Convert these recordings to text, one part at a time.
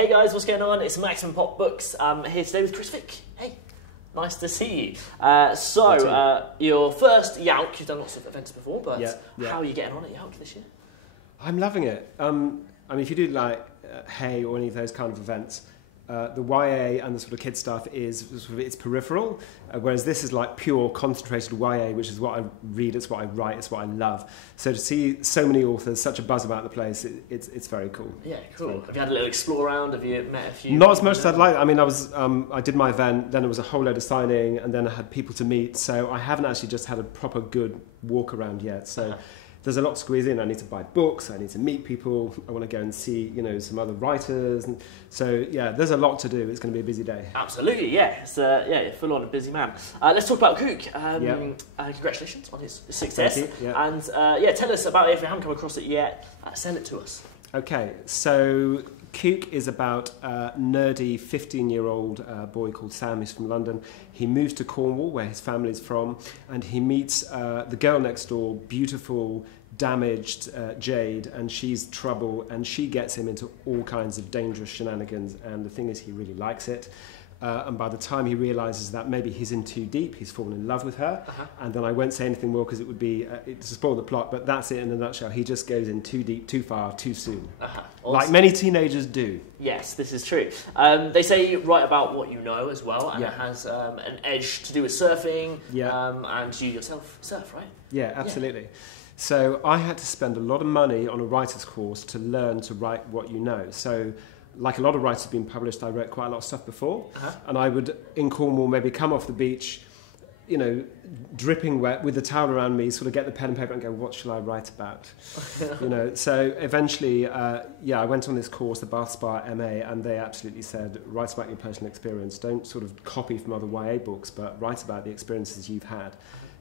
Hey guys, what's going on? It's Maximum Pop Books. Here today with Chris Vick. Hey, nice to see you. Your first YALC, you've done lots of events before, but how are you getting on at YALC this year? I'm loving it. I mean, if you do like Hey or any of those kind of events, the YA and the sort of kids stuff is sort of it's peripheral, whereas this is like pure concentrated YA, which is what I read, it's what I write, it's what I love. So to see so many authors, such a buzz about the place, it's very cool. Yeah, cool. Have you had a little explore around? Have you met a few? Not as much as I'd like. I mean, I did my event, then there was a whole load of signing, and then I had people to meet. So I haven't actually just had a proper good walk around yet. So. There's a lot to squeeze in. I need to buy books, I need to meet people, I want to go and see, some other writers. And so, yeah, there's a lot to do. It's going to be a busy day. Absolutely, yeah. It's full on a busy man. Let's talk about Kook. Congratulations on his success. Thank you. Yeah. And tell us about it. If you haven't come across it yet, send it to us. Okay, so Kook is about a nerdy 15-year-old boy called Sam who's from London. He moves to Cornwall, where his family's from, and he meets the girl next door, beautiful, damaged Jade, and she's trouble, and she gets him into all kinds of dangerous shenanigans, and the thing is he really likes it. And by the time he realises that maybe he's in too deep, he's fallen in love with her. And then I won't say anything more because it would be to spoil the plot, but that's it in a nutshell. He just goes in too deep, too far, too soon. Awesome. Like many teenagers do. Yes, this is true. They say write about what you know as well, and it has an edge to do with surfing, and you yourself surf, right? Yeah, absolutely. So I had to spend a lot of money on a writer's course to learn to write what you know. So like a lot of writers have been published, I wrote quite a lot of stuff before, and I would, in Cornwall, maybe come off the beach, dripping wet with the towel around me, sort of get the pen and paper and go, what shall I write about? So eventually, I went on this course, the Bath Spa MA, and they absolutely said, write about your personal experience. Don't sort of copy from other YA books, but write about the experiences you've had.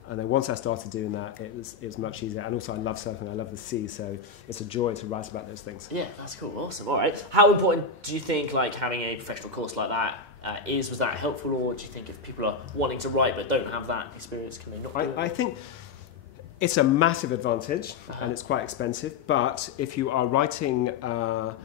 And then once I started doing that, it was much easier. And also I love surfing, I love the sea, so it's a joy to write about those things. Yeah, that's cool, awesome. All right. How important do you think having a professional course like that is? Was that helpful, or do you think if people are wanting to write but don't have that experience, can they not do it? I think it's a massive advantage, and it's quite expensive, but if you are writing and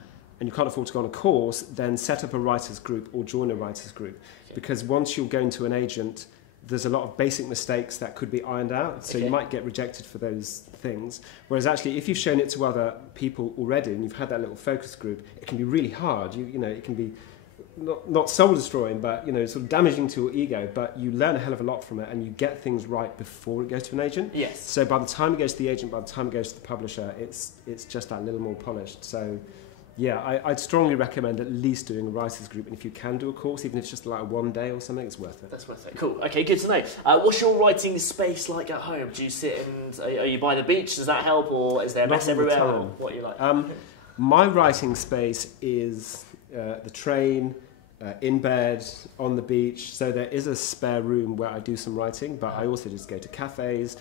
you can't afford to go on a course, then set up a writer's group or join a writer's group. Because once you're going to an agent, there's a lot of basic mistakes that could be ironed out, so you might get rejected for those things. Whereas actually, if you've shown it to other people already and you've had that little focus group, it can be really hard. It can be not soul destroying, but sort of damaging to your ego. But you learn a hell of a lot from it, and you get things right before it goes to an agent. Yes. So by the time it goes to the agent, by the time it goes to the publisher, it's just that little more polished. So. Yeah, I'd strongly recommend at least doing a writer's group, and if you can do a course, even if it's just like one day or something, it's worth it. That's worth it. Cool. Okay, good to know. What's your writing space like at home? Do you sit and are you by the beach? Does that help, or is there a mess everywhere? Or what are you like? My writing space is the train, in bed, on the beach. So there is a spare room where I do some writing, but I also just go to cafes,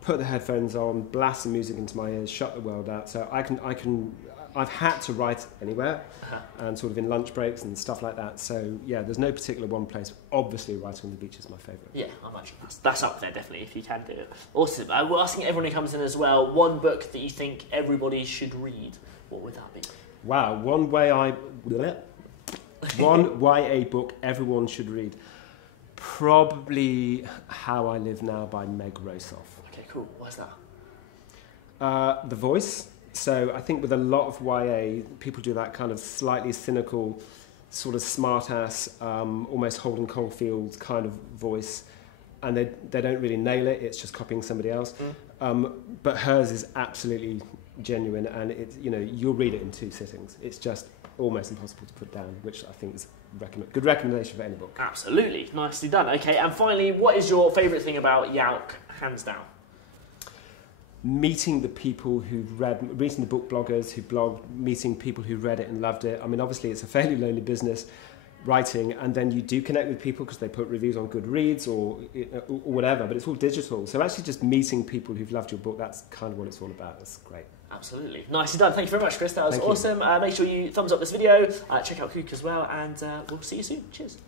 put the headphones on, blast some music into my ears, shut the world out. So I've had to write anywhere, and sort of in lunch breaks and stuff like that. So yeah, there's no particular one place. Obviously, writing on the beach is my favourite. Yeah, I imagine that's up there definitely if you can do it. Awesome. We're asking everyone who comes in as well. One book that you think everybody should read. What would that be? Wow, one YA book everyone should read. Probably How I Live Now by Meg Rosoff. Okay, cool. Why's that? The voice. So I think with a lot of YA, people do that kind of slightly cynical, sort of smart-ass, almost Holden Caulfield kind of voice, and they don't really nail it. It's just copying somebody else. But hers is absolutely genuine, and you'll read it in 2 sittings. It's just almost impossible to put down, which I think is good recommendation for any book. Absolutely, nicely done. Okay, and finally, what is your favourite thing about YALC, hands down? Meeting the people who've reading the book bloggers who blog, meeting people who read it and loved it. I mean, obviously it's a fairly lonely business, writing, and then you do connect with people because they put reviews on Goodreads or whatever, but it's all digital. So actually just meeting people who've loved your book, that's kind of what it's all about. That's great. Absolutely. Nicely done. Thank you very much, Chris. That was awesome. Make sure you thumbs up this video, check out Kook as well, and we'll see you soon. Cheers.